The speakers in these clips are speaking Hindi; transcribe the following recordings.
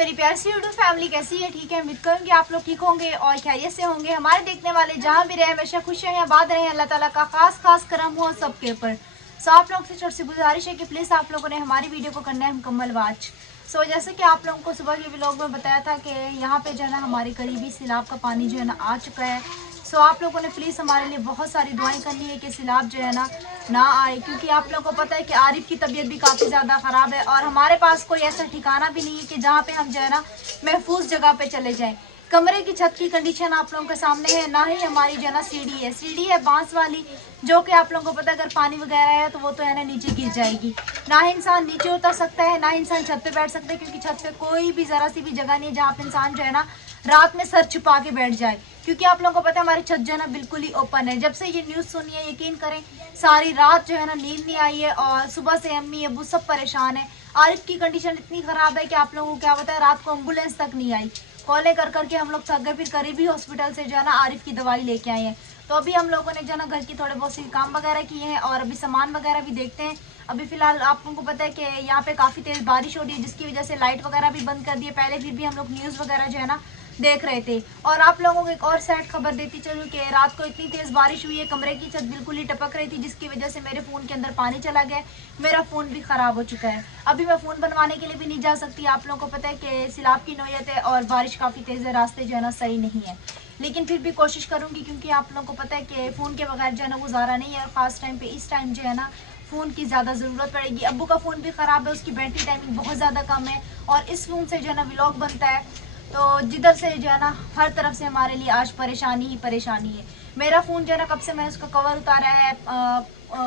मेरी प्यारी सी यूट्यूब फैमिली कैसी है? ठीक है, उम्मीद करूँगी आप लोग ठीक होंगे और खैरियत से होंगे। हमारे देखने वाले जहाँ भी रहे हमेशा खुश रहें, आबाद रहें। अल्लाह ताला का खास करम हो सबके ऊपर। सो आप लोग से छोटी सी गुजारिश है कि प्लीज़ आप लोगों ने हमारी वीडियो को करना है मुकम्मल वॉच। सो जैसे कि आप लोगों को सुबह के व्लॉग में बताया था कि यहाँ पे जो है ना हमारे करीबी सैलाब का पानी जो है ना आ चुका है। सो आप लोगों ने प्लीज़ हमारे लिए बहुत सारी दुआएं करनी है कि सैलाब जो है ना आए, क्योंकि आप लोगों को पता है कि आरिफ की तबीयत भी काफ़ी ज़्यादा ख़राब है और हमारे पास कोई ऐसा ठिकाना भी नहीं है कि जहाँ पे हम जो है ना महफूज जगह पे चले जाएं। कमरे की छत की कंडीशन आप लोगों के सामने है, ना ही हमारी जो है ना सीढ़ी है बांस वाली, जो कि आप लोगों को पता है अगर पानी वगैरह है तो वो तो है ना नीचे गिर जाएगी। ना ही इंसान नीचे उतर सकता है, ना ही इंसान छत पे बैठ सकता है, क्योंकि छत पे कोई भी ज़रा सी भी जगह नहीं है जहाँ पे इंसान जो है ना रात में सर छुपा के बैठ जाए। क्योंकि आप लोगों को पता है हमारी छत जो है ना बिल्कुल ही ओपन है। जब से ये न्यूज़ सुनी है यकीन करें सारी रात जो है ना नींद नहीं आई है और सुबह से अम्मी अबू सब परेशान है। आरिफ की कंडीशन इतनी ख़राब है कि आप लोगों को क्या बताया, रात को एम्बुलेंस तक नहीं आई। कॉलें कर करके हम लोग थक गए, फिर करीबी हॉस्पिटल से जो है ना आरिफ की दवाई लेके आए हैं। तो अभी हम लोगों ने जो है ना घर की थोड़े बहुत सी काम वगैरह किए हैं और अभी सामान वगैरह भी देखते हैं। अभी फिलहाल आप लोगों को पता है कि यहाँ पे काफ़ी तेज़ बारिश हो रही है, जिसकी वजह से लाइट वगैरह भी बंद कर दी है पहले, फिर भी हम लोग न्यूज़ वगैरह जो है ना देख रहे थे। और आप लोगों को एक और सैड खबर देती चलूँ कि रात को इतनी तेज़ बारिश हुई है, कमरे की छत बिल्कुल ही टपक रही थी, जिसकी वजह से मेरे फ़ोन के अंदर पानी चला गया। मेरा फ़ोन भी ख़राब हो चुका है। अभी मैं फ़ोन बनवाने के लिए भी नहीं जा सकती। आप लोगों को पता है कि सैलाब की नौयत है और बारिश काफ़ी तेज़ है, रास्ते जो है ना सही नहीं है, लेकिन फिर भी कोशिश करूँगी, क्योंकि आप लोगों को पता है कि फ़ोन के बगैर जो है ना गुजारा नहीं है। और ख़ास टाइम पे इस टाइम जो है ना फ़ोन की ज़्यादा ज़रूरत पड़ेगी। अब्बू का फ़ोन भी ख़राब है, उसकी बैटरी टाइमिंग बहुत ज़्यादा कम है और इस फ़ोन से जो है ना व्लॉग बनता है, तो जिधर से जो है ना हर तरफ से हमारे लिए आज परेशानी ही परेशानी है। मेरा फ़ोन जो है ना कब से मैंने उसका कवर उतारा है,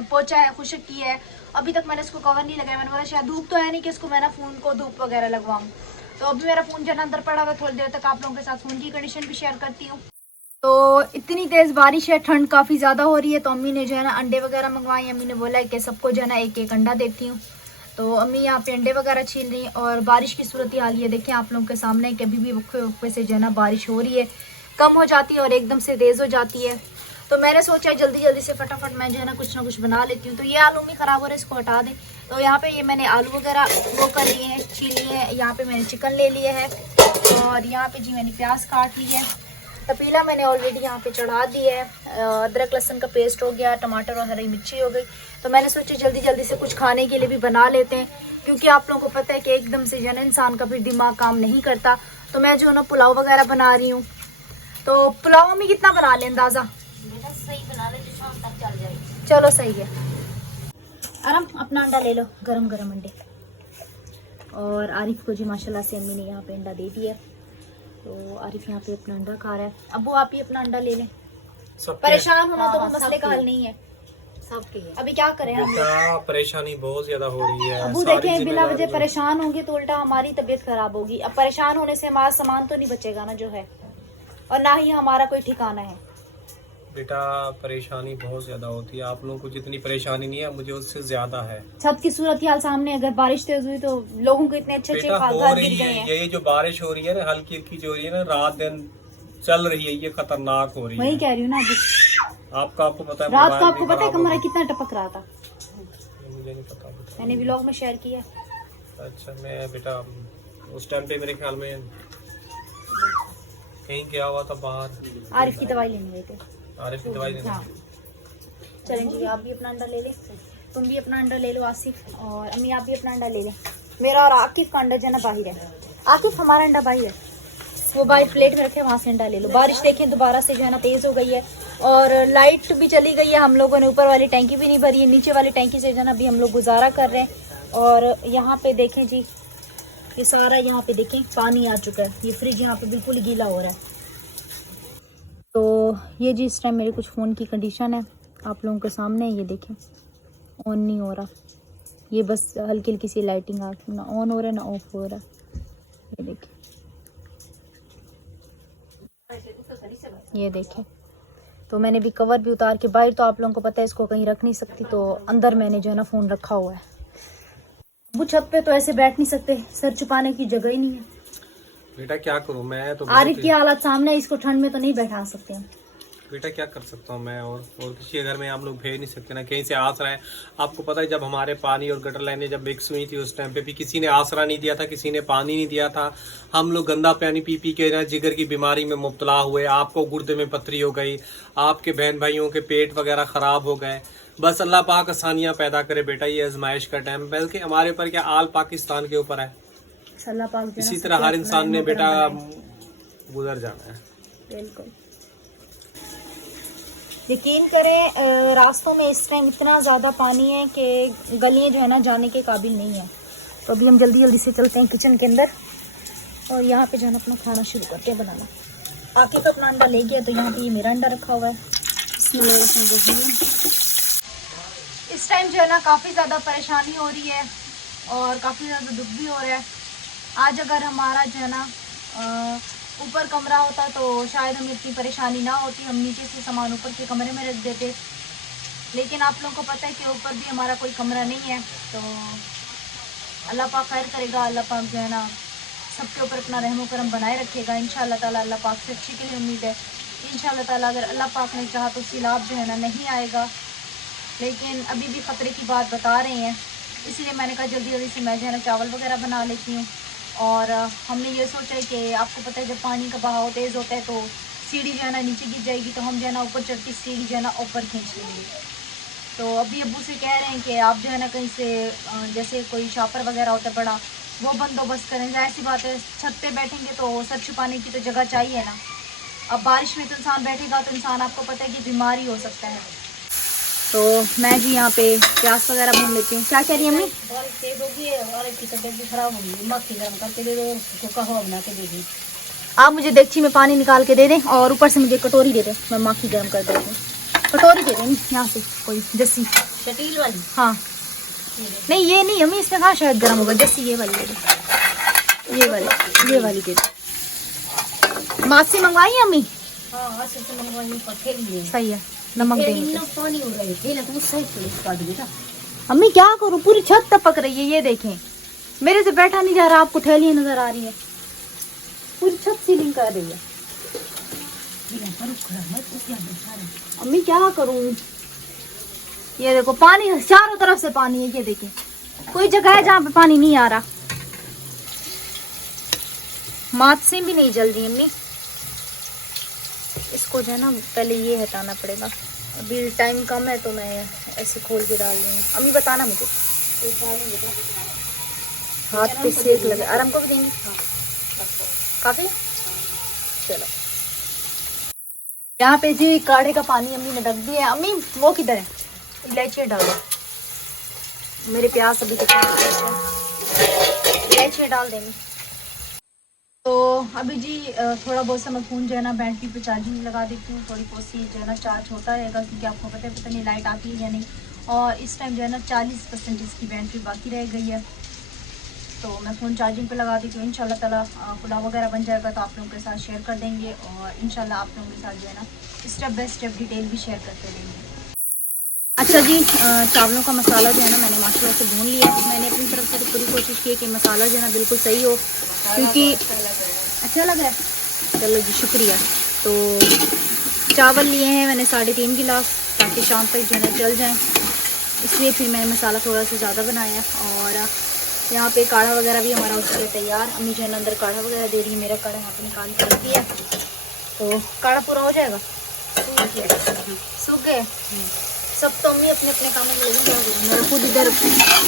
पोंछा है, खुशक किया है, अभी तक मैंने उसको कवर नहीं लगाया। मैंने बोला शायद धूप तो है नहीं कि इसको मैं ना फ़ोन को धूप वगैरह लगवाऊँ। तो अभी मेरा फ़ोन जो है ना अंदर पड़ा हुआ है, थोड़ी देर तक आप लोगों के साथ फ़ोन की कंडीशन भी शेयर करती हूँ। तो इतनी तेज़ बारिश है, ठंड काफ़ी ज़्यादा हो रही है, तो अम्मी ने जो है ना अंडे वगैरह मंगवाए। अम्मी ने बोला है कि सबको जो है ना एक एक अंडा देती हूँ। तो अम्मी यहाँ पे अंडे वगैरह छील रही हैं और बारिश की सूरत हाल ये देखें आप लोगों के सामने कि अभी भी वक्फे वक्फे से जो है ना बारिश हो रही है, कम हो जाती है और एकदम से तेज़ हो जाती है। तो मैंने सोचा जल्दी से फटाफट मैं जो है ना कुछ बना लेती हूँ। तो ये आलू भी ख़राब हो रहा है, इसको हटा दें। तो यहाँ पे ये मैंने आलू वगैरह वो कर लिए हैं, छील लिए हैं। यहाँ पे मैंने चिकन ले लिया है और यहाँ पे जी मैंने प्याज काट ली है। तपीला मैंने ऑलरेडी यहाँ पे चढ़ा दी है। अदरक लहसुन का पेस्ट हो गया, टमाटर और हरी मिर्ची हो गई। तो मैंने सोचा जल्दी से कुछ खाने के लिए भी बना लेते हैं, क्योंकि आप लोगों को पता है कि एकदम से जन इंसान का फिर दिमाग काम नहीं करता। तो मैं जो है ना पुलाव वगैरह बना रही हूँ। तो पुलाव में कितना बना ले अंदाज़ा? सही बना ले जो शाम तक चल जाए। चलो सही है। आराम अपना अंडा ले लो, गरम गरम अंडे। और आरिफ को जी माशाल्लाह से अम्मी ने यहाँ पे अंडा दे दिया। तो आरिफ यहाँ पे अपना अंडा खा रहा है। अब्बू आप ही अपना अंडा ले लें। परेशान होना तो मसले का हल नहीं है, सबके है। अभी क्या करें हम? परेशानी बहुत ज्यादा हो रही है। अब्बू देखें बिना वजह परेशान होंगे तो उल्टा हमारी तबीयत खराब होगी। अब परेशान होने से हमारा सामान तो नहीं बचेगा ना जो है, और ना ही हमारा कोई ठिकाना है। बेटा परेशानी बहुत ज्यादा होती है, आप लोगों को जितनी परेशानी नहीं है मुझे उससे ज्यादा है। छत की सूरत हाल सामने, अगर बारिश तेज हुई तो लोगों को इतने अच्छे बेटा हो रही है, ये जो बारिश हो रही है ना हल्की हल्की जो हो रही है ना, रात दिन चल रही है, ये खतरनाक हो रही है। वही कह रही हूँ ना अभी। आपको पता है रात को आपको पता है कमरा कितना टपक रहा था? मुझे नहीं पता, मैंने व्लॉग में शेयर किया। अच्छा मैं बेटा उस टाइम पे मेरे ख्याल में कहीं गया हुआ था बाहर, आरिफ की दवाई लेने गए थे। आरिफ की दवाई लेने। हाँ चलें जी, आप भी अपना अंडा ले लें, तुम भी अपना अंडा ले लो आसिफ, और अम्मी आप भी अपना अंडा ले लें। मेरा और आकिफ का अंडा जो है ना बाहर है। आकिफ हमारा अंडा बाहर है, वो बाहर प्लेट में रखे, वहाँ से अंडा ले लो। बारिश देखें दोबारा से जो है ना तेज़ हो गई है और लाइट भी चली गई है। हम लोगों ने ऊपर वाली टैंकी भी नहीं भरी है, नीचे वाली टैंकी से जो है ना अभी हम लोग गुजारा कर रहे हैं। और यहाँ पे देखें जी, ये सारा यहाँ पे देखें पानी आ चुका है। ये फ्रिज यहाँ पे बिल्कुल गीला हो रहा है। तो ये जी इस टाइम मेरे कुछ फ़ोन की कंडीशन है आप लोगों के सामने, ये देखें ऑन नहीं हो रहा, ये बस हल्की हल्की सी लाइटिंग आ, ना ऑन हो रहा है ना ऑफ हो रहा है। ये देखें, ये देखें। तो मैंने भी कवर भी उतार के बाहर, तो आप लोगों को पता है इसको कहीं रख नहीं सकती, तो अंदर मैंने जो है ना फ़ोन रखा हुआ है। वो छत पे तो ऐसे बैठ नहीं सकते, सर छुपाने की जगह ही नहीं है। बेटा क्या करूं मैं तो, आरिफ की हालत सामने, इसको ठंड में तो नहीं बैठा सकते हम। बेटा क्या कर सकता हूँ मैं, और किसी के घर में हम लोग भेज नहीं सकते ना, कहीं से आसरा है। आपको पता है जब हमारे पानी और गटर लाइनें जब मिक्स हुई थी उस टाइम पे भी किसी ने आसरा नहीं दिया था, किसी ने पानी नहीं दिया था। हम लोग गंदा पानी पी पी के ना जिगर की बीमारी में मुब्तला हुए, आपको गुर्दे में पथरी हो गई, आपके बहन भाइयों के पेट वगैरह ख़राब हो गए। बस अल्लाह पाक आसानियाँ पैदा करे बेटा, ये आजमाइश का टाइम बल्कि हमारे ऊपर क्या आल पाकिस्तान के ऊपर है। अल्लाह पाक जो है ना इसी तरह हर इंसान ने बेटा गुजर जाना है। बिल्कुल यकीन करें रास्तों में इस टाइम इतना ज़्यादा पानी है कि गलियां जो है ना जाने के काबिल नहीं है। तो अभी हम जल्दी जल्दी से चलते हैं किचन के अंदर और यहाँ पे जो है ना अपना खाना शुरू करते हैं बनाना। आके तो अपना अंडा ले गया, तो यहाँ पे ये मेरा अंडा रखा हुआ है। इस टाइम जो है ना काफ़ी ज़्यादा परेशानी हो रही है और काफ़ी ज़्यादा दुख भी हो रहा है। आज अगर हमारा जो है ना ऊपर कमरा होता तो शायद हमें इतनी परेशानी ना होती, हम नीचे से सामान ऊपर के कमरे में रख देते। लेकिन आप लोगों को पता है कि ऊपर भी हमारा कोई कमरा नहीं है, तो अल्लाह पाक खैर करेगा। अल्लाह पाक जो है ना सबके ऊपर अपना रहमो करम बनाए रखेगा इंशाअल्लाह ताला। अल्लाह पाक से अच्छी के लिए उम्मीद है इंशाअल्लाह ताला। अगर अल्लाह पाक ने चाहा तो सैलाब जो है ना नहीं आएगा, लेकिन अभी भी ख़तरे की बात बता रहे हैं, इसीलिए मैंने कहा जल्दी जल्दी से मैं जो है ना चावल वगैरह बना लेती हूँ। और हमने ये सोचा है कि आपको पता है जब पानी का बहाव तेज़ होता है तो सीढ़ी जो है ना नीचे गिर जाएगी, तो हम जो है ना ऊपर चढ़ती सीढ़ी जो है ना ऊपर खींच लेंगे। तो अभी अब्बू से कह रहे हैं कि आप जो है ना कहीं से जैसे कोई शॉपर वगैरह होता है बड़ा, वो बंदोबस्त करें। ऐसी बात है छत पे बैठेंगे तो सर छुपाने की तो जगह चाहिए ना। अब बारिश में तो इंसान बैठेगा तो इंसान आपको पता है कि बीमार ही हो सकता है। तो मैं जी यहाँ पे प्याज वगैरह भून लेती हूँ। क्या कह रही है अम्मी? आप मुझे देगची में पानी निकाल के दे दें और ऊपर से मुझे कटोरी दे दें, मैं माखी गर्म कर देती हूँ। कटोरी दे दें यहाँ से कोई जस्सी शटील वाली। हाँ नहीं ये नहीं अम्मी, इसमें कहाँ शायद गर्म होगा। जस्सी ये वाली दे दे, ये वाली दे दे। माछ से मंगवाई है अम्मी? हाँ सही है, नमक देंगे। अम्मी क्या करूँ, पूरी छत टपक रही है। ये देखें मेरे से बैठा नहीं जा रहा, आपको थैलियां नजर आ रही है, पूरी छत सीलिंग कर रही है। अम्मी क्या करूँ, ये देखो पानी चारों तरफ से पानी है। ये देखें कोई जगह है जहाँ पे पानी नहीं आ रहा। माथ से भी नहीं जल रही अम्मी, इसको जो है ना पहले ये हटाना पड़ेगा। अभी टाइम कम है तो मैं ऐसे खोल के डाल दूँगी। अम्मी बताना मुझे, हाथ पे सेक लगे। आराम को भी देंगे काफ़ी। चलो यहाँ पे जी काढ़े का पानी अम्मी ने रख दिया है। अम्मी वो किधर है? इलायची डाल दो, मेरे प्याज अभी तक इलायची डाल देंगे। तो अभी जी थोड़ा बहुत सा मैं फ़ोन जो है ना बैटरी पे चार्जिंग लगा देती हूँ, थोड़ी बहुत सी जो है ना चार्ज होता रहेगा, क्योंकि आपको पता है पता नहीं लाइट आती है या नहीं। और इस टाइम जो है ना 40% इसकी बैटरी बाकी रह गई है, तो मैं फ़ोन चार्जिंग पे लगा देती हूँ। इंशाल्लाह ताला पुलाव वगैरह बन जाएगा तो आप लोगों के साथ शेयर कर देंगे, और इंशाल्लाह आप लोगों के साथ जो है ना स्टेप बाय स्टेप डिटेल भी शेयर करते रहेंगे। अच्छा जी चावलों का मसाला जो है ना मैंने माशाल्लाह से भून लिया। मैंने अपनी तरफ से तो पूरी कोशिश की कि मसाला जो है ना बिल्कुल सही हो, क्योंकि अच्छा लग रहा है। चलो जी शुक्रिया। तो चावल लिए हैं मैंने 3.5 गिलास, ताकि शाम तक जो है ना चल जाएँ, इसलिए फिर मैंने मसाला थोड़ा सा ज़्यादा बनाया। और यहाँ पे काढ़ा वगैरह भी हमारा उसके तैयार। अम्मी जो है ना अंदर काढ़ा वगैरह दे रही है। मेरा काढ़ा यहाँ पे निकाल के रख दिया, तो काढ़ा पूरा हो जाएगा। सूख गए सब, तो अम्मी अपने अपने कामों में लगे जाओगे। मेरा खुद इधर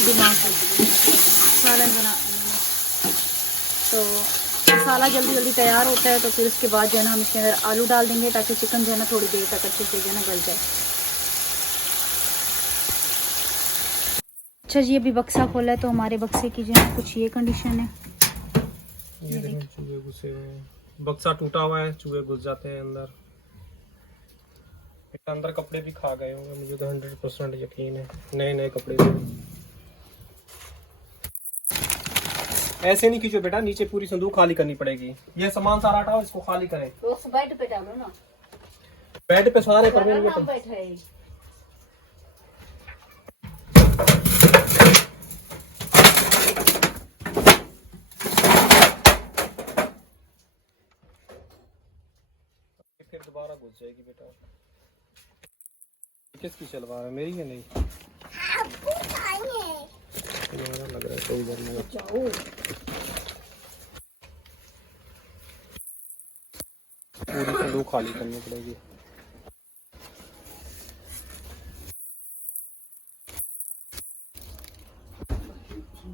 दिमाग सालन बना, तो मसाला जल्दी जल्दी तैयार होता है। तो फिर उसके बाद जो है ना हम इसके अंदर आलू डाल देंगे, ताकि चिकन जो है ना थोड़ी देर तक अच्छे से जो है ना गल जाए। अच्छा जी अभी बक्सा खोला है, तो हमारे बक्से की जो है कुछ ये कंडीशन है। ये देखिए चूहे घुसे हुए हैं, बक्सा टूटा हुआ है, चूहे घुस जाते हैं अंदर। अंदर कपड़े भी खा गए होंगे, मुझे तो 100% यकीन है। नए नए कपड़े थे। ऐसे नहीं खींचो बेटा, नीचे पूरी संदूक खाली करनी पड़ेगी। ये सामान सारा हटाओ, इसको खाली करें। तो बेड पे डालो ना, बेड पे सारे परवीन के बैठा है। फिर दोबारा घुस जाएगी बेटा। किसकी सलवार है, मेरी है? नहीं तुम्हारा लग रहा है कोई इधर नहीं। पूरी संदूक खाली करनी पड़ेगी।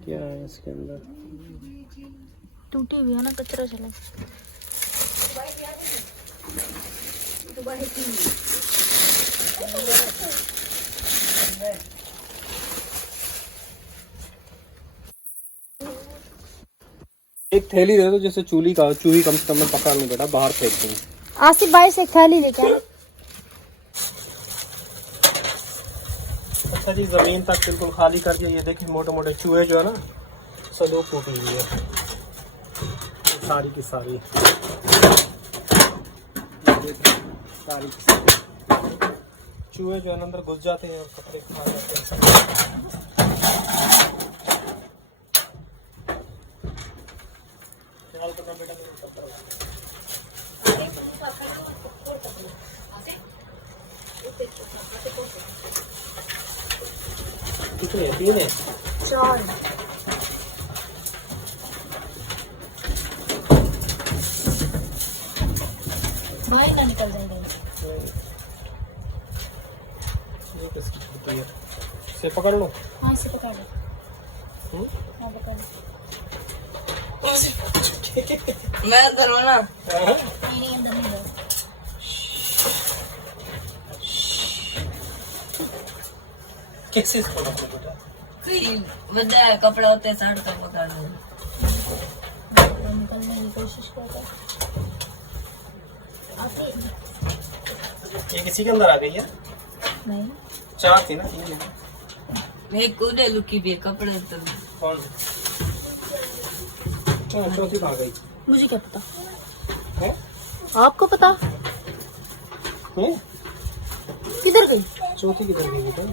क्या है इसके अंदर? टूटी हुई है ना, कचरा चला। एक थैली दे दो, जैसे चूही कम से कम मैं पकड़ लूँ बेटा, बाहर फेंक दूँ। आसिफ भाई से थैली लेके आना। अच्छा जी, जमीन तक बिल्कुल खाली कर दिया। ये देखिए मोटे मोटे चूहे जो है ना, संदूक टूटी हुई है सारी की सारी। चूहे जो है ना अंदर घुस जाते हैं और कपड़े खा जाते हैं। बेटा कितने हैं? 3 है? 4 भाई ना निकल जाएगा। ये किसकी छुट्टी है? से पकड़ लो। हाँ इसे पकड़ लो। हाँ पकड़ लो। मैं अंदर हूँ ना। नहीं अंदर नहीं जाओ। कैसे इसको पकड़ो बेटा? कोई वजह है, कपड़े होते हैं साड़ का पकड़ लो। निकलने की कोशिश करता है। ये किसी के अंदर आ गई है? नहीं 4 थी ना, 3 है। मैं कूदे लुकी भी कपड़े तो कौन? चौथी कहाँ गई? मुझे क्या पता, है? आपको पता? हैं? किधर गई? चौथी किधर गई बेटा?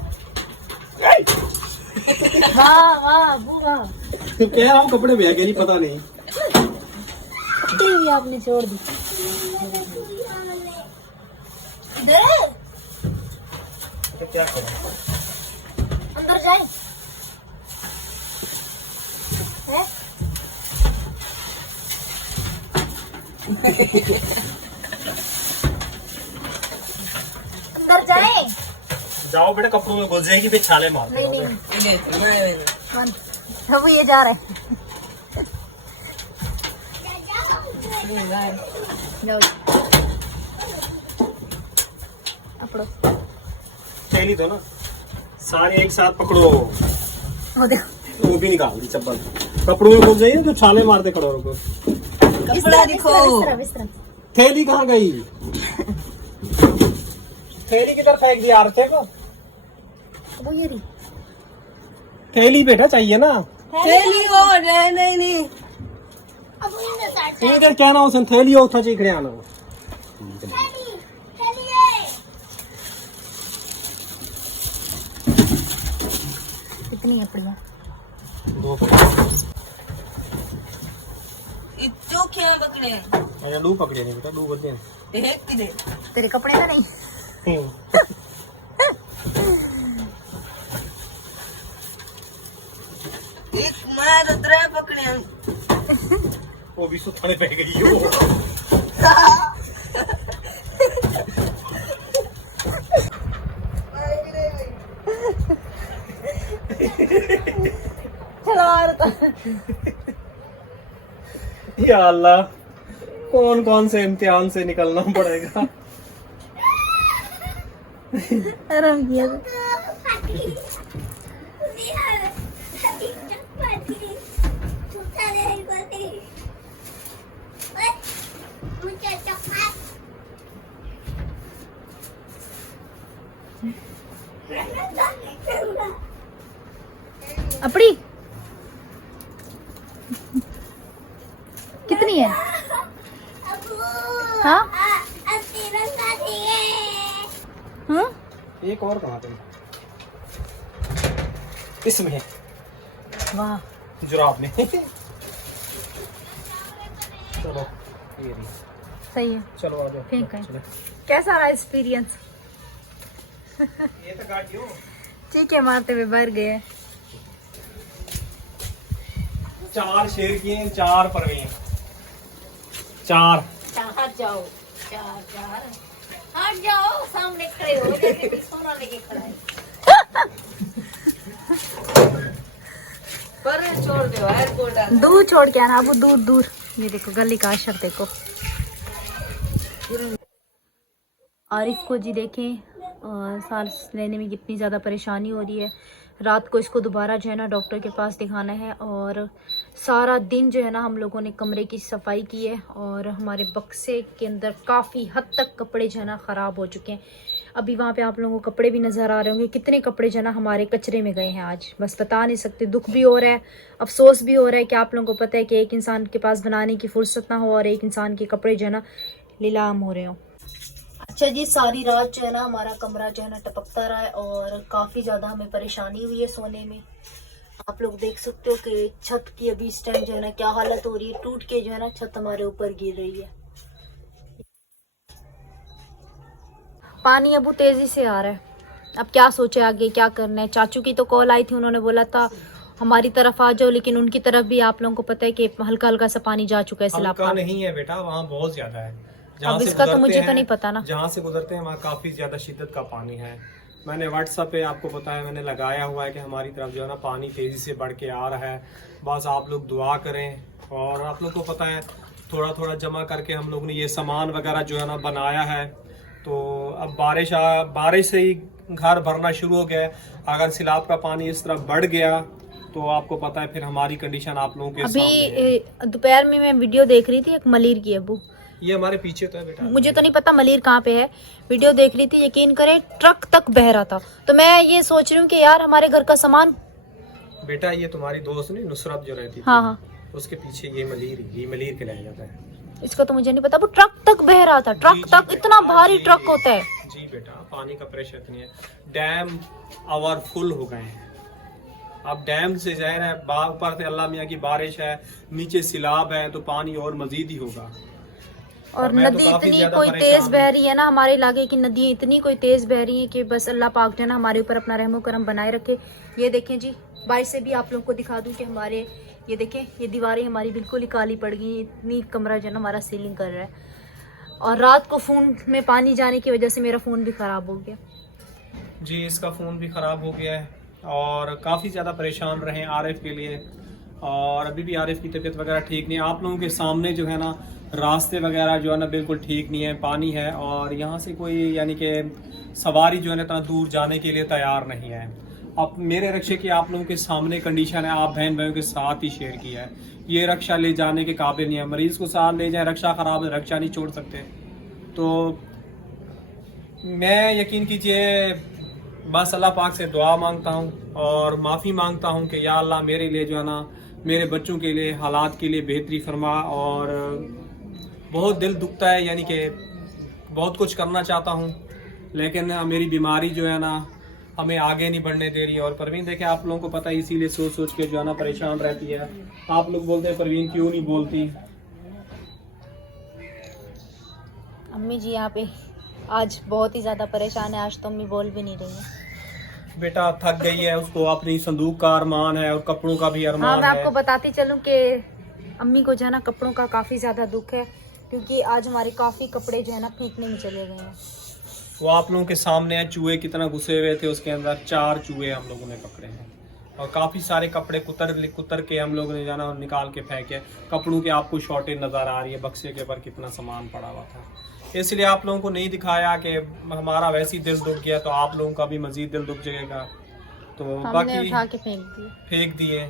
वाह वाह बूढ़ा, तो कह रहा हूँ कपड़े भैया के नहीं, पता नहीं। पट्टी हुई आपने छोड़ दी। तो क्या करूँ? अंदर जाए है? अंदर जाए। जाओ बेटा, कपड़ों में घुस जाएगी फिर छाले मार। नहीं नहीं नहीं अब ये जा रहा है। जाओ पकड़ो, थैली दो ना, सारे एक साथ पकड़ो। वो देखो वो भी निकाल दी चप्पल। कपड़ों में घुस जाइए तो छाले मारते खड़ो रहो। कपड़ा दिखो। थैली कहाँ गई? थैली किधर फेंक दिया आरते को? वो ये रही थैली बेटा चाहिए ना। थैली हो नहीं इधर क्या ना उसने थैली हो था चिकड़े आना। कितनी है पड़िया? 2 चोखे पकड़े अच्छा 2 पकड़े नहीं बेटा, 2 बजे एक किधर तेरे कपड़े तो नहीं? एक मैं तो 3 पकड़े। वो भी सुथाने पे गई हो। या अल्लाह, कौन कौन से इम्तिहान से निकलना पड़ेगा। आराम किया अपनी कितनी है? हाँ हाँ एक और कहाँ पे? इसमें वाह जुराब में। चलो ये भी सही है, चलो आ जाओ। ठीक है। चलो। कैसा रहा एक्सपीरियंस? ये तो काटियो। चीखे मारते हुए भर गए। 4 शेर किए, 4 परवीन, 4। हट जाओ, चार चार हट जाओ, सामने खड़े हो जैसे कि सोना लेके खड़ा है। पर छोड़ दो एयरपोर्ट आ। दूर छोड़ के आना अबू, दूर दूर। ये देखो गली का अशर देखो। आरिफ को जी देखें सांस लेने में कितनी ज़्यादा परेशानी हो रही है। रात को इसको दोबारा जो है ना डॉक्टर के पास दिखाना है। और सारा दिन जो है ना हम लोगों ने कमरे की सफाई की है और हमारे बक्से के अंदर काफ़ी हद तक कपड़े जो है ना ख़राब हो चुके हैं। अभी वहाँ पे आप लोगों को कपड़े भी नज़र आ रहे होंगे, कितने कपड़े जो है ना हमारे कचरे में गए हैं आज, बस बता नहीं सकते। दुख भी हो रहा है, अफसोस भी हो रहा है कि आप लोगों को पता है कि एक इंसान के पास बनाने की फुर्सत ना हो और एक इंसान के कपड़े जो है ना नीलाम हो रहे हो। अच्छा जी, सारी रात जो है ना हमारा कमरा जो है ना टपकता रहा है और काफ़ी ज़्यादा हमें परेशानी हुई है सोने में। आप लोग देख सकते हो कि छत की अभी इस टाइम जो है ना क्या हालत हो रही है, टूट के जो है ना छत हमारे ऊपर गिर रही है। पानी अबू तेजी से आ रहा है, अब क्या सोचे आगे क्या करना है। चाचू की तो कॉल आई थी, उन्होंने बोला था हमारी तरफ आ जाओ, लेकिन उनकी तरफ भी आप लोगों को पता है कि हल्का हल्का सा पानी जा चुका है सैलाब का। नहीं है बेटा, वहाँ बहुत ज्यादा है। अब इसका तो मुझे तो नहीं पता ना। जहाँ से गुजरते हैं वहाँ काफी ज्यादा शिद्दत का पानी है। मैंने व्हाट्सएप पे आपको बताया, मैंने लगाया हुआ है कि हमारी तरफ जो है ना पानी तेजी से बढ़ के आ रहा है। बस आप लोग दुआ करें। और आप लोग को पता है थोड़ा थोड़ा जमा करके हम लोग ने ये सामान वगैरह जो है ना बनाया है। तो अब बारिश से ही घर भरना शुरू हो गया है। अगर सैलाब का पानी इस तरह बढ़ गया तो आपको पता है फिर हमारी कंडीशन आप लोगों के सामने है। अभी दोपहर में मैं वीडियो देख रही थी एक मलीर की अबू, ये हमारे पीछे तो है बेटा, मुझे तो नहीं पता मलीर कहाँ पे है। वीडियो देख रही थी, यकीन करें ट्रक तक बह रहा था। तो मैं ये सोच रही हूँ कि यार हमारे घर का सामान। बेटा ये तुम्हारी दोस्त नहीं नुसरत जो रहती थी, हाँ हाँ, उसके पीछे ये मलीर के लाया जाता है। इसका तो मुझे नहीं पता। वो ट्रक तक बह रहा था, ट्रक जी, तक जी, इतना बेटा, भारी जी, ट्रक होता है। जी बेटा, पानी का प्रेशर इतनी है। डैम ओवरफुल हो गए हैं। अब डैम से ज़ाहिर है ऊपर से अल्लाह मियाँ की बारिश है, नीचे सैलाब है, तो पानी और मजीद ही होगा। और मैं तो नदी काफी इतनी ज्यादा कोई परेशान तेज बह रही है ना, हमारे इलाके की नदियाँ इतनी कोई तेज बह रही है कि बस अल्लाह पाक जो है ना हमारे ऊपर अपना रहमो करम बनाए रखे। ये देखें जी, बाहर से भी आप लोगों को दिखा दूं कि हमारे ये देखें ये दीवारें हमारी बिल्कुल ही काली पड़ गई, इतनी कमरा जो है ना हमारा सीलिंग कर रहा है। और रात को फ़ोन में पानी जाने की वजह से मेरा फ़ोन भी ख़राब हो गया। जी, इसका फ़ोन भी ख़राब हो गया है और काफ़ी ज़्यादा परेशान रहे आरिफ के लिए। और अभी भी आरिफ की तबीयत वगैरह ठीक नहीं है। आप लोगों के सामने जो है ना रास्ते वगैरह जो है ना बिल्कुल ठीक नहीं है, पानी है और यहाँ से कोई यानी कि सवारी जो है ना इतना दूर जाने के लिए तैयार नहीं है। अब मेरे रक्षे की आप लोगों के सामने कंडीशन है, आप बहन भाइयों के साथ ही शेयर किया है। ये रक्षा ले जाने के काबिल नहीं है। मरीज़ को साथ ले जाए, रक्षा ख़राब है, रक्षा नहीं छोड़ सकते। तो मैं यकीन कीजिए बस अल्लाह पाक से दुआ मांगता हूँ और माफ़ी मांगता हूँ कि या अल्लाह मेरे लिए जो है ना मेरे बच्चों के लिए हालात के लिए बेहतरी फरमा। और बहुत दिल दुखता है, यानी कि बहुत कुछ करना चाहता हूँ लेकिन मेरी बीमारी जो है ना हमें आगे नहीं बढ़ने दे रही है। और परवीन देखे आप लोगों को पता है, इसीलिए सोच सोच के जो है ना परेशान रहती है। आप लोग बोलते हैं परवीन क्यों नहीं बोलती। अम्मी जी यहाँ पे आज बहुत ही ज़्यादा परेशान है, आज तो अम्मी बोल भी नहीं रही है। बेटा थक गई है, उसको अपनी संदूक का अरमान है और कपड़ों का भी अरमान हाँ, मैं है। आपको बताती चलूँ कि अम्मी को जो है ना कपड़ों का काफ़ी ज़्यादा दुख है, क्योंकि आज हमारे काफ़ी कपड़े जो है ना फेंकने में चले गए हैं। वो आप लोगों के सामने है, चूहे कितना घुसे हुए थे उसके अंदर, 4 चूहे हम लोगों ने पकड़े हैं और काफ़ी सारे कपड़े कुतर के हम लोगों ने जाना निकाल के फेंके। कपड़ों के आपको शॉर्टेज नज़र आ रही है, बक्से के ऊपर कितना सामान पड़ा हुआ था। इसलिए आप लोगों को नहीं दिखाया कि हमारा वैसे ही दिल दुख गया तो आप लोगों का भी मजीद दिल दुख जाएगा। तो बाकी उठा के फेंक दिए।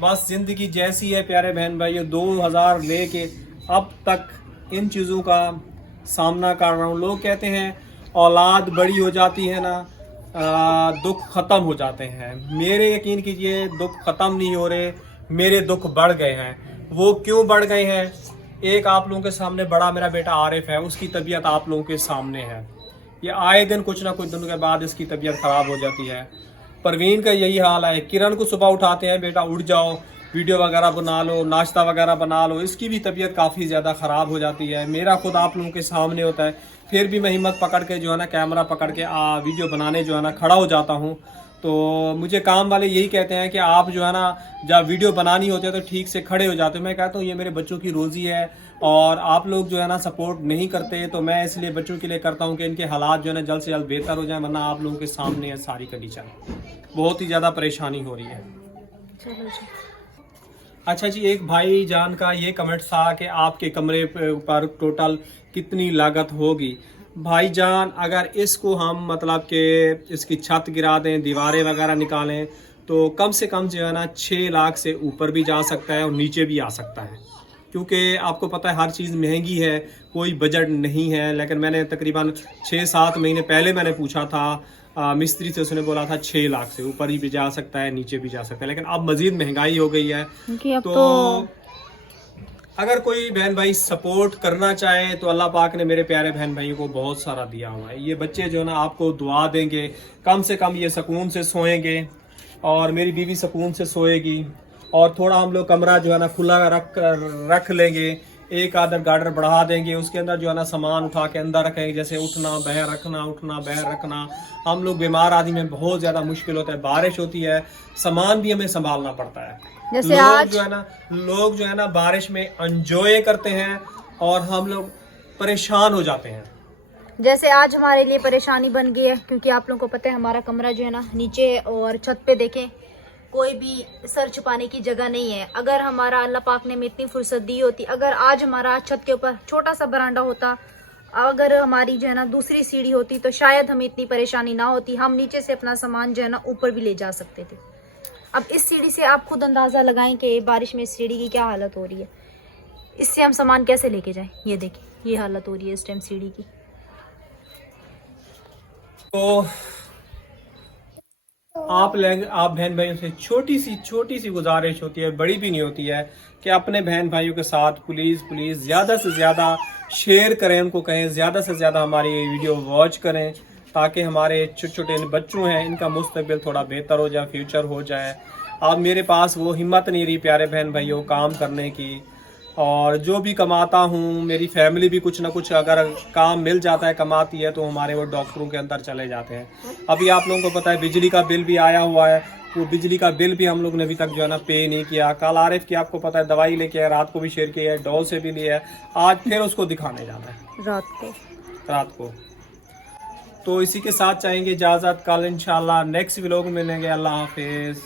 बस ज़िंदगी जैसी है प्यारे बहन भाई, 2000 लेके अब तक इन चीज़ों का सामना कर रहा हूँ। लोग कहते हैं औलाद बड़ी हो जाती है ना दुख ख़त्म हो जाते हैं। मेरे यकीन कीजिए दुख ख़त्म नहीं हो रहे, मेरे दुख बढ़ गए हैं। वो क्यों बढ़ गए हैं? एक आप लोगों के सामने बड़ा मेरा बेटा आरिफ है, उसकी तबीयत आप लोगों के सामने है। ये आए दिन कुछ ना कुछ दिनों के बाद इसकी तबीयत ख़राब हो जाती है। परवीन का यही हाल है। किरण को सुबह उठाते हैं बेटा उठ जाओ, वीडियो वगैरह बना लो, नाश्ता वगैरह बना लो, इसकी भी तबीयत काफ़ी ज़्यादा ख़राब हो जाती है। मेरा खुद आप लोगों के सामने होता है, फिर भी मैं हिम्मत पकड़ के जो है ना कैमरा पकड़ के वीडियो बनाने जो है ना खड़ा हो जाता हूँ। तो मुझे काम वाले यही कहते हैं कि आप जो है ना जब वीडियो बनानी होती है तो ठीक से खड़े हो जाते हो। मैं कहता हूँ ये मेरे बच्चों की रोज़ी है और आप लोग जो है ना सपोर्ट नहीं करते, तो मैं इसलिए बच्चों के लिए करता हूँ कि इनके हालात जो है ना जल्द से जल्द बेहतर हो जाए, वरना आप लोगों के सामने है सारी कंडीशन, बहुत ही ज़्यादा परेशानी हो रही है। चलो जी। अच्छा जी, एक भाई जान का ये कमेंट था कि आपके कमरे पर टोटल कितनी लागत होगी। भाईजान अगर इसको हम मतलब कि इसकी छत गिरा दें, दीवारें वगैरह निकालें, तो कम से कम जो है ना 6 लाख से ऊपर भी जा सकता है और नीचे भी आ सकता है, क्योंकि आपको पता है हर चीज़ महंगी है, कोई बजट नहीं है। लेकिन मैंने तकरीबन 6-7 महीने पहले मैंने पूछा था मिस्त्री से, उसने बोला था 6 लाख से ऊपर ही भी जा सकता है, नीचे भी जा सकता है। लेकिन अब मज़ीद महंगाई हो गई है, तो अगर कोई बहन भाई सपोर्ट करना चाहे तो अल्लाह पाक ने मेरे प्यारे बहन भाइयों को बहुत सारा दिया हुआ है। ये बच्चे जो है ना आपको दुआ देंगे, कम से कम ये सुकून से सोएंगे और मेरी बीवी सुकून से सोएगी, और थोड़ा हम लोग कमरा जो है ना खुला रख लेंगे, एक आधर गार्डर बढ़ा देंगे, उसके अंदर जो है ना सामान उठा के अंदर रखेंगे, जैसे उठना बहर रखना, उठना बहर रखना। हम लोग बीमार आदमी में बहुत ज़्यादा मुश्किल होता है, बारिश होती है, सामान भी हमें संभालना पड़ता है। जैसे लोग जो है ना बारिश में एंजॉय करते हैं और हम लोग परेशान हो जाते हैं। जैसे आज हमारे लिए परेशानी बन गई है, क्योंकि आप लोगों को पता है हमारा कमरा जो है ना नीचे और छत पे देखें कोई भी सर छुपाने की जगह नहीं है। अगर हमारा अल्लाह पाक ने हमें इतनी फुर्सत दी होती, अगर आज हमारा छत के ऊपर छोटा सा बरांडा होता, अगर हमारी जो है ना दूसरी सीढ़ी होती, तो शायद हमें इतनी परेशानी ना होती, हम नीचे से अपना सामान जो है ना ऊपर भी ले जा सकते थे। अब इस सीढ़ी से आप खुद अंदाज़ा लगाएं कि बारिश में इस सीढ़ी की क्या हालत हो रही है, इससे हम सामान कैसे लेके जाएं। ये देखें ये हालत हो रही है इस टाइम सीढ़ी की। तो आप बहन भाइयों से छोटी सी गुजारिश होती है, बड़ी भी नहीं होती है, कि अपने बहन भाइयों के साथ प्लीज़ ज़्यादा से ज़्यादा शेयर करें, उनको कहें ज़्यादा से ज़्यादा हमारी वीडियो वॉच करें, ताकि हमारे छोटे छोटे बच्चों हैं इनका मुस्तकबिल थोड़ा बेहतर हो जाए, फ्यूचर हो जाए। अब मेरे पास वो हिम्मत नहीं रही प्यारे बहन भाइयों काम करने की, और जो भी कमाता हूँ मेरी फैमिली भी कुछ ना कुछ अगर काम मिल जाता है, कमाती है, तो हमारे वो डॉक्टरों के अंदर चले जाते हैं। अभी आप लोगों को पता है बिजली का बिल भी आया हुआ है, वो बिजली का बिल भी हम लोग ने अभी तक जो है ना पे नहीं किया। कल आरिफ की आपको पता है दवाई लेके आया, रात को भी शेयर किया है, डॉल से भी लिया है, आज फिर उसको दिखाने जाना है रात को। तो इसी के साथ चाहेंगे इजाज़त, कल इंशाल्लाह नेक्स्ट व्लॉग में मिलेंगे। अल्लाह हाफिज़।